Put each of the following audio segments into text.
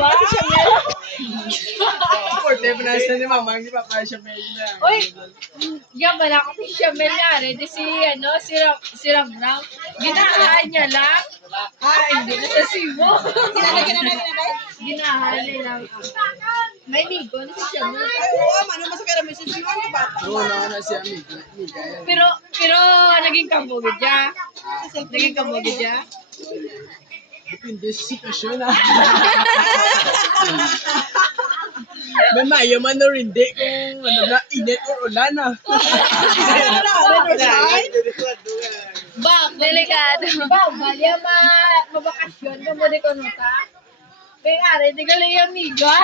ba? Porte, pinasa ni Mama, hindi pa kaya siya medyo. Uy, yan pala ako si Shamel nga rin. Di si, si Ramram. Ginahaan niya lang. Hindi na sa sibo. Ginahaan niya lang. May ligo na si Shamel. Oo, na si Amiga. Pero, naging kabugid siya. Naging kabugid siya. Depende sa sitwasyon na. May mayaman na rin di kung ano na, init or ulan na. Delikado. Balya mabakasyon ka mo di ko nuta. Kaya nga rin, di ka lang yung amiga.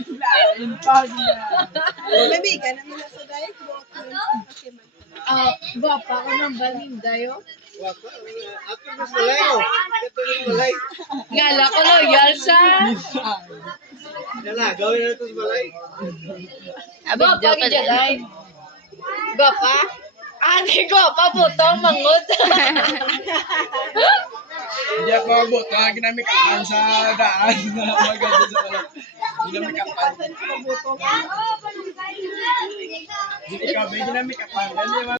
Lain pa niya. Gwapa ko ng balinda yun. Gala ko loyal sa... Gwapa ki Jaday. Gwapa? Ate gwapa putong mangut. Hindi ako magbot. Ginamit kapan sa daan na maganda sa wala. Ginamit kapan. Hindi ka ba ginamit kapan?